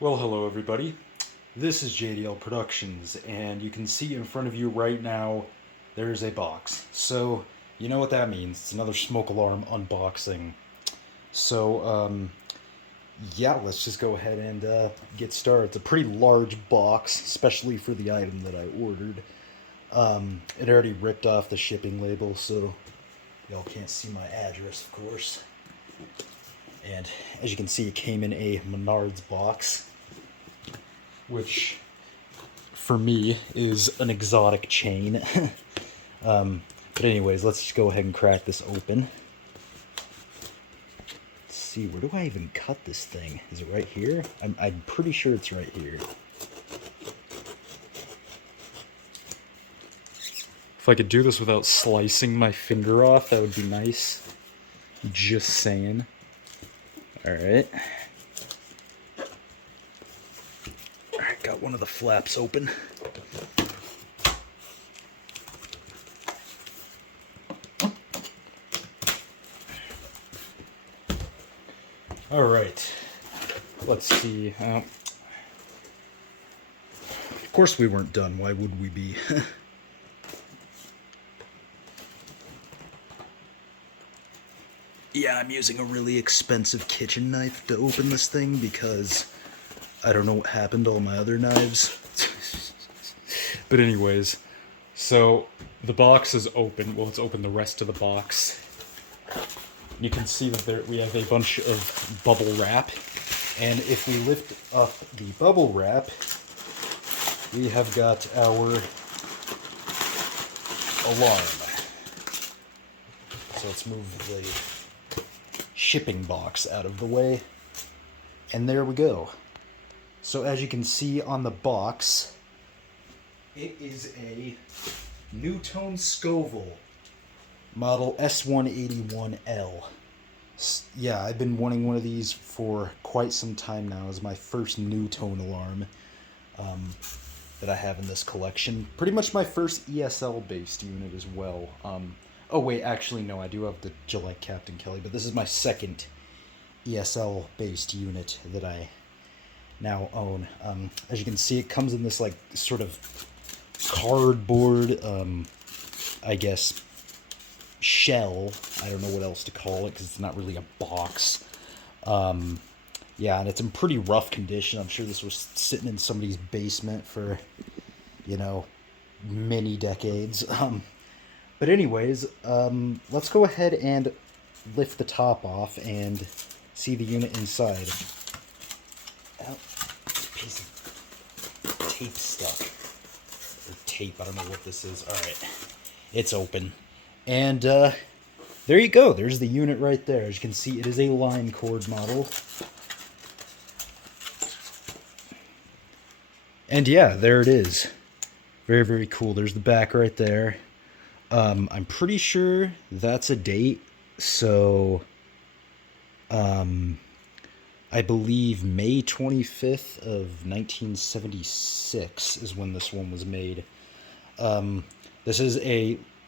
Well, hello everybody. This is JDL Productions, and you can see in front of you right now there's a box. So, you know what that means. It's another smoke alarm unboxing. So, yeah, let's just go ahead and get started. It's a pretty large box, especially for the item that I ordered. It already ripped off the shipping label, so y'all can't see my address, of course. And as you can see, it came in a Menards box, which for me is an exotic chain. But anyways, let's just go ahead and crack this open. Let's see, where do I even cut this thing? Is it right here? I'm pretty sure it's right here. If I could do this without slicing my finger off, that would be nice. Just saying. Alright. Alright, got one of the flaps open. Alright. Let's see. Of course we weren't done. Why would we be? Yeah, I'm using a really expensive kitchen knife to open this thing because I don't know what happened to all my other knives. But anyways, so the box is open. Well, let's open the rest of the box. You can see that we have a bunch of bubble wrap. And if we lift up the bubble wrap, we have got our alarm. So let's move the shipping box out of the way. And there we go. So as you can see on the box, it is a NuTone Scovill model S-181-L. Yeah, I've been wanting one of these for quite some time now. It's my first NuTone alarm that I have in this collection. Pretty much my first ESL-based unit as well. Oh wait, actually no, I do have the Gillette Captain Kelly, but this is my second ESL-based unit that I now own. As you can see, it comes in this like sort of cardboard, I guess, shell. I don't know what else to call it because it's not really a box. Yeah, and it's in pretty rough condition. I'm sure this was sitting in somebody's basement for, you know, many decades. But anyways, let's go ahead and lift the top off and see the unit inside. Oh, it's a piece of tape stuck. Or tape, I don't know what this is. Alright, it's open. And there you go, there's the unit right there. As you can see, it is a line cord model. And yeah, there it is. Very, very cool. There's the back right there. I'm pretty sure that's a date, so I believe May 25th of 1976 is when this one was made. This is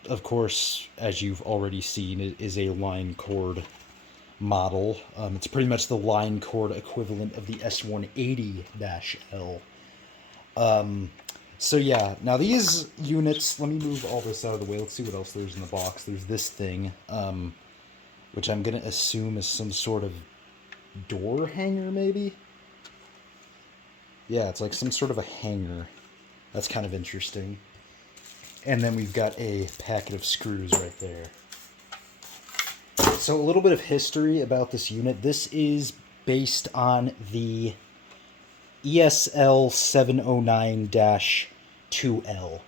of course, as you've already seen, it is a line cord model. It's pretty much the line cord equivalent of the S-180-L. So yeah, now these units, let me move all this out of the way. Let's see what else there's in the box. There's this thing, which I'm going to assume is some sort of door hanger, maybe? Yeah, it's like some sort of a hanger. That's kind of interesting. And then we've got a packet of screws right there. So a little bit of history about this unit. This is based on the ESL 709-2L,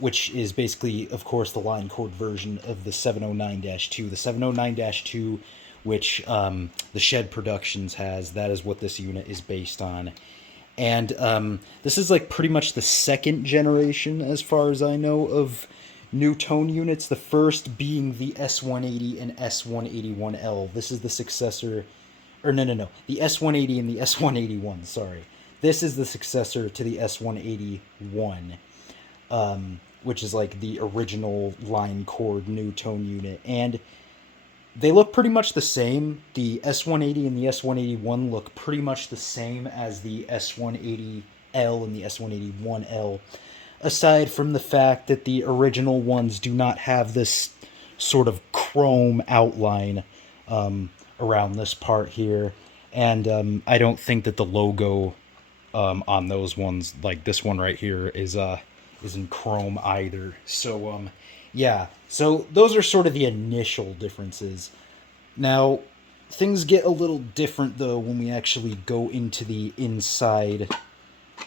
which is basically, of course, the line cord version of the 709-2. The 709-2, which the Shed Productions has, that is what this unit is based on. And this is like pretty much the second generation, as far as I know, of NuTone units. The first being the S-180 and S-181-L. This is the successor. Or no. The S-180 and the S-181, sorry. This is the successor to the S-181, which is like the original line cord NuTone unit. And They look pretty much the same. The S180 and the S181 look pretty much the same as the S180L and the S181L, aside from the fact that the original ones do not have this sort of chrome outline around this part here. And I don't think that the logo on those ones, like this one right here, is in chrome either. So yeah, so those are sort of the initial differences. Now things get a little different though when we actually go into the inside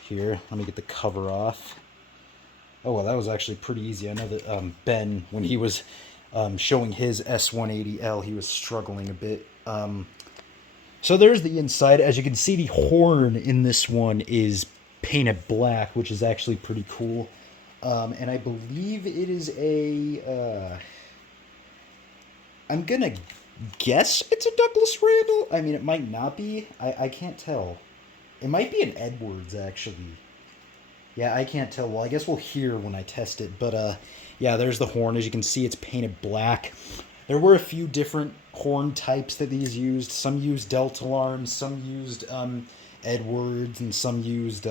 here. Let me get the cover off. Oh well, that was actually pretty easy. I know that Ben, when he was showing his S180L, he was struggling a bit. So there's the inside. As you can see, the horn in this one is painted black, which is actually pretty cool. And I believe it is a... I'm going to guess it's a Douglas Randall. I mean, it might not be. I can't tell. It might be an Edwards, actually. Yeah, I can't tell. Well, I guess we'll hear when I test it. But, yeah, there's the horn. As you can see, it's painted black. There were a few different horn types that these used. Some used Delta alarms, some used Edwards, and some used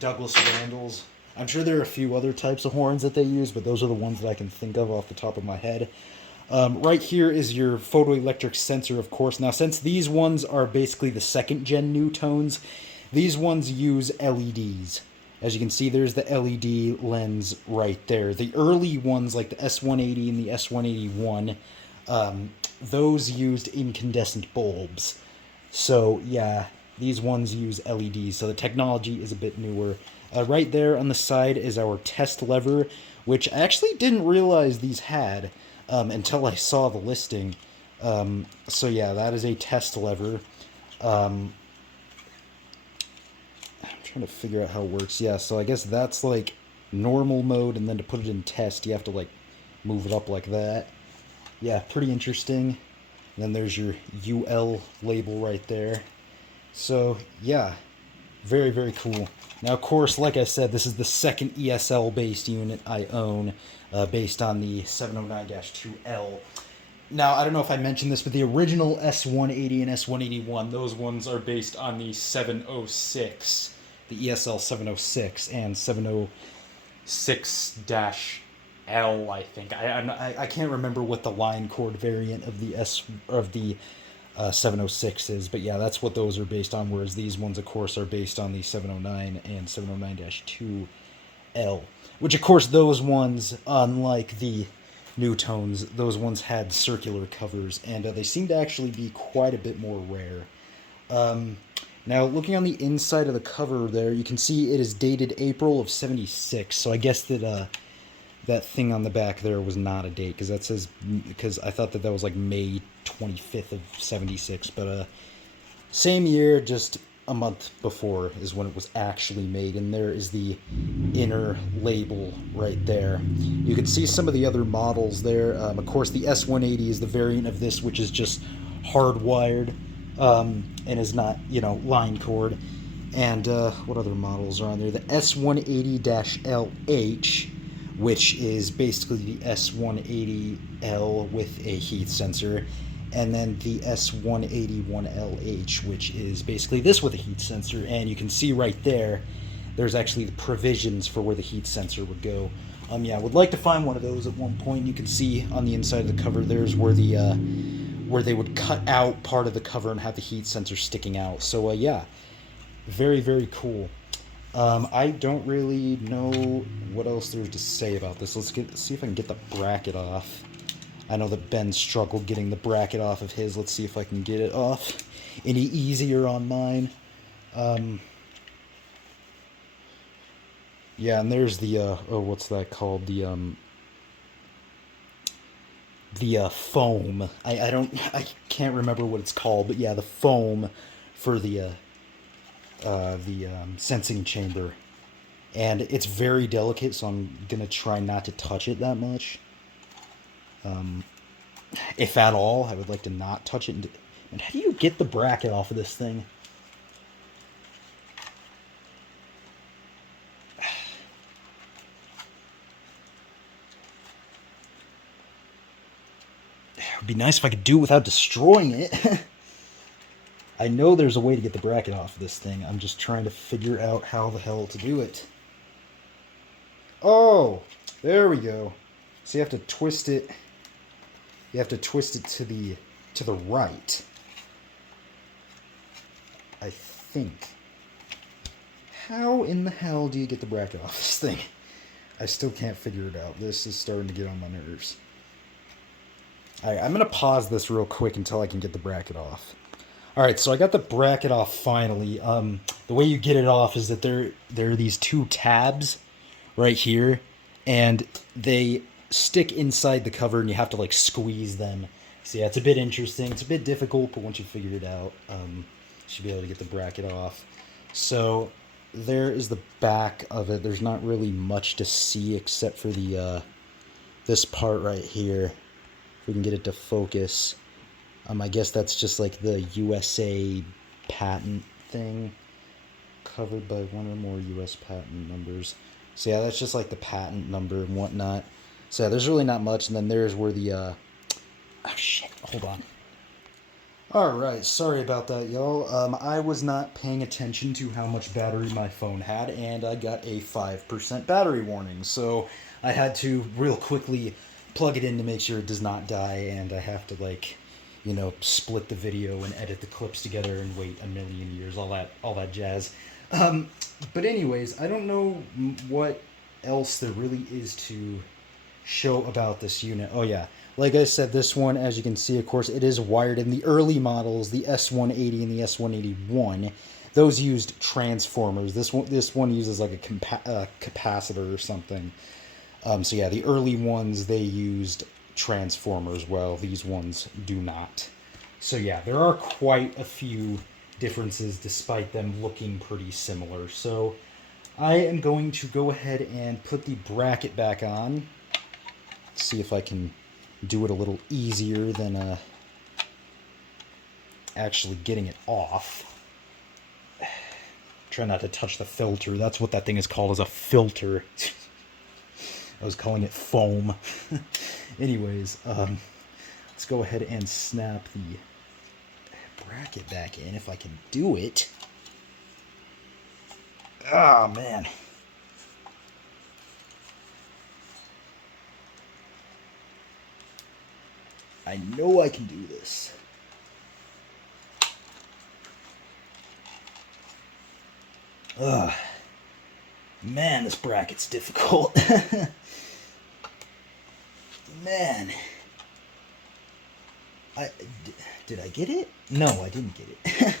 Douglas Randalls. I'm sure there are a few other types of horns that they use, but those are the ones that I can think of off the top of my head. Right here is your photoelectric sensor, of course. Now, since these ones are basically the second-gen NuTones, these ones use LEDs. As you can see, there's the LED lens right there. The early ones, like the S180 and the S181, those used incandescent bulbs. So, yeah, these ones use LEDs, so the technology is a bit newer. Right there on the side is our test lever, which I actually didn't realize these had until I saw the listing. So, yeah, that is a test lever. I'm trying to figure out how it works. Yeah, so I guess that's like normal mode, and then to put it in test, you have to like move it up like that. Yeah, pretty interesting. And then there's your UL label right there. So yeah, very, very cool. Now, of course, like I said, this is the second ESL-based unit I own, based on the 709-2L. Now, I don't know if I mentioned this, but the original S180 and S181, those ones are based on the 706, the ESL 706 and 706-L, I think. I can't remember what the line cord variant of the 706 is, but yeah, that's what those are based on, whereas these ones, of course, are based on the 709 and 709-2L, which, of course, those ones, unlike the NuTones, those ones had circular covers, and they seem to actually be quite a bit more rare. Now, looking on the inside of the cover there, you can see it is dated April of 76, so I guess that that thing on the back there was not a date, because that says, because I thought that was like May 25th of 76, but same year, just a month before is when it was actually made, and there is the inner label right there. You can see some of the other models there. Of course, the S180 is the variant of this, which is just hardwired and is not, line cord. And what other models are on there? The S180-LH, which is basically the S180L with a heat sensor, and then the S181LH, which is basically this with a heat sensor. And you can see right there, there's actually the provisions for where the heat sensor would go. Yeah, I would like to find one of those at one point. You can see on the inside of the cover, there's where the where they would cut out part of the cover and have the heat sensor sticking out. So yeah, very, very cool. I don't really know what else there's to say about this. Let's see if I can get the bracket off. I know that Ben struggled getting the bracket off of his. Let's see if I can get it off any easier on mine. Yeah, and there's the what's that called? The foam. I can't remember what it's called, but yeah, the foam for the sensing chamber, and it's very delicate, so I'm gonna try not to touch it that much. If at all, I would like to not touch it. And how do you get the bracket off of this thing? be nice if I could do it without destroying it. I know there's a way to get the bracket off of this thing. I'm just trying to figure out how the hell to do it. Oh, there we go. So you have to twist it. You have to twist it to the right. I think. How in the hell do you get the bracket off this thing? I still can't figure it out. This is starting to get on my nerves. Alright, I'm going to pause this real quick until I can get the bracket off. Alright, so I got the bracket off finally. The way you get it off is that there are these two tabs right here, and they stick inside the cover, and you have to like squeeze them. So yeah, it's a bit interesting. It's a bit difficult, but once you figure it out, you should be able to get the bracket off. So there is the back of it. There's not really much to see except for the this part right here. If we can get it to focus. I guess that's just like the USA patent thing, covered by one or more US patent numbers. So yeah, that's just like the patent number and whatnot. So yeah, there's really not much. And then there's where the oh shit, hold on. Alright, sorry about that, y'all. I was not paying attention to how much battery my phone had, and I got a 5% battery warning. So I had to real quickly plug it in to make sure it does not die, and I have to, like, you know, split the video and edit the clips together and wait a million years, all that jazz. But anyways, I don't know what else there really is to show about this unit. Oh yeah, like I said, this one, as you can see, of course, it is wired. In the early models, the S-180 and the S-181, those used transformers. This one uses like a capacitor or something. So yeah, the early ones, they used transformers. Well, these ones do not. So yeah, there are quite a few differences despite them looking pretty similar. So I am going to go ahead and put the bracket back on. See if I can do it a little easier than actually getting it off. Try not to touch the filter. That's what that thing is called, is a filter. I was calling it foam. Anyways, let's go ahead and snap the bracket back in if I can do it. Ah, man. I know I can do this. Ugh. Man, this bracket's difficult. Man. Did I get it? No, I didn't get it.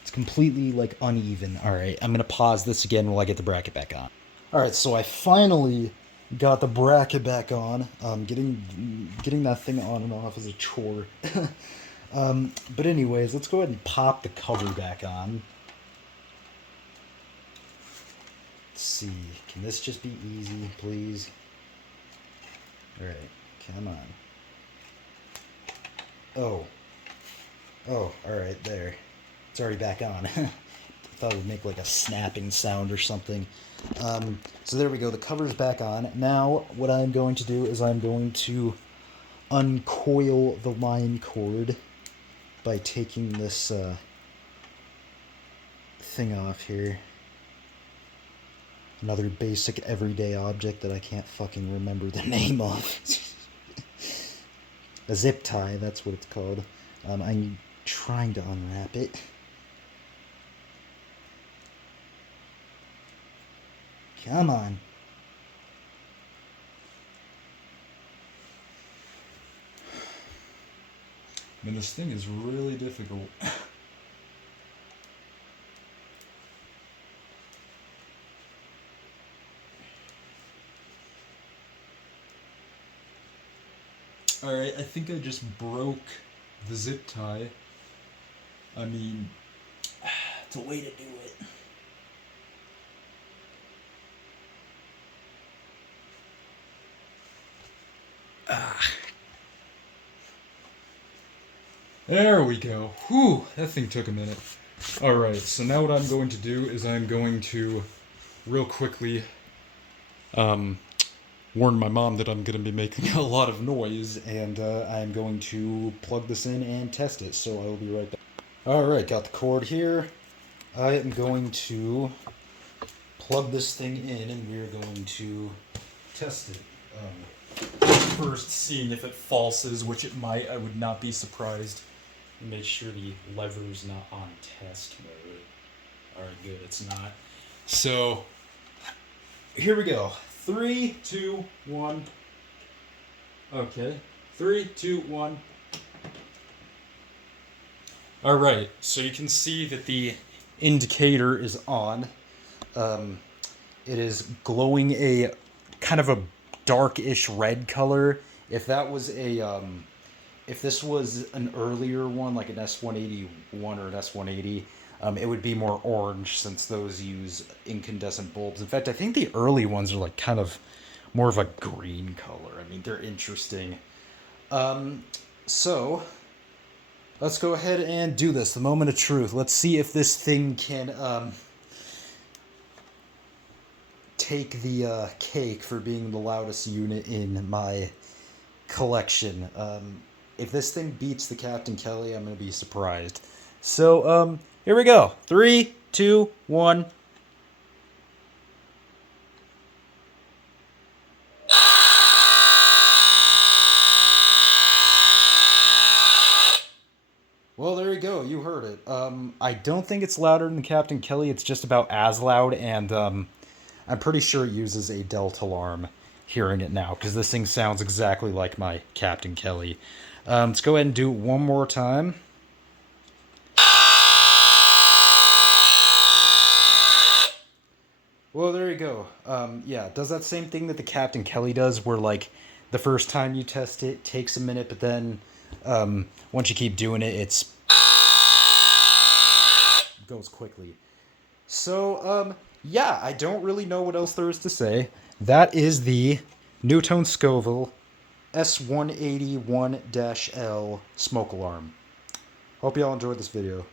It's completely, like, uneven. Alright, I'm gonna pause this again while I get the bracket back on. Alright, so I finally got the bracket back on. Getting that thing on and off is a chore. But anyways, let's go ahead and pop the cover back on. Let's see. Can this just be easy, please? Alright, come on. Oh. Oh, alright, there. It's already back on. I thought it would make like a snapping sound or something. So there we go, the cover's back on. Now, what I'm going to do is I'm going to uncoil the line cord by taking this thing off here. Another basic everyday object that I can't fucking remember the name of. A zip tie, that's what it's called. I'm trying to unwrap it. Come on. Man, this thing is really difficult. Alright, I think I just broke the zip tie. I mean, it's a way to do it. There we go. Whew, that thing took a minute. Alright, so now what I'm going to do is I'm going to real quickly warn my mom that I'm going to be making a lot of noise, and I'm going to plug this in and test it, so I will be right back. Alright, got the cord here. I am going to plug this thing in, and we're going to test it. First, seeing if it falses, which it might. I would not be surprised. Make sure the lever's not on test mode. Alright, good, it's not. So, here we go. 3, 2, 1. Okay. 3, 2, 1. Alright, so you can see that the indicator is on. It is glowing a kind of a darkish red color. If that was a, if this was an earlier one, like an S-181 or an S-180, it would be more orange since those use incandescent bulbs. In fact, I think the early ones are like kind of more of a green color. I mean, they're interesting. So let's go ahead and do this. The moment of truth. Let's see if this thing can take the cake for being the loudest unit in my collection. If this thing beats the Captain Kelly, I'm going to be surprised. So, here we go. 3, 2, 1. Well, there you go. You heard it. I don't think it's louder than the Captain Kelly. It's just about as loud, and I'm pretty sure it uses a delta alarm hearing it now, because this thing sounds exactly like my Captain Kelly. Let's go ahead and do it one more time. Well, there you go. Yeah, it does that same thing that the Captain Kelly does, where, like, the first time you test it takes a minute, but then once you keep doing it, it goes quickly. So, yeah, I don't really know what else there is to say. That is the NuTone Scovill S-181-L smoke alarm. Hope y'all enjoyed this video.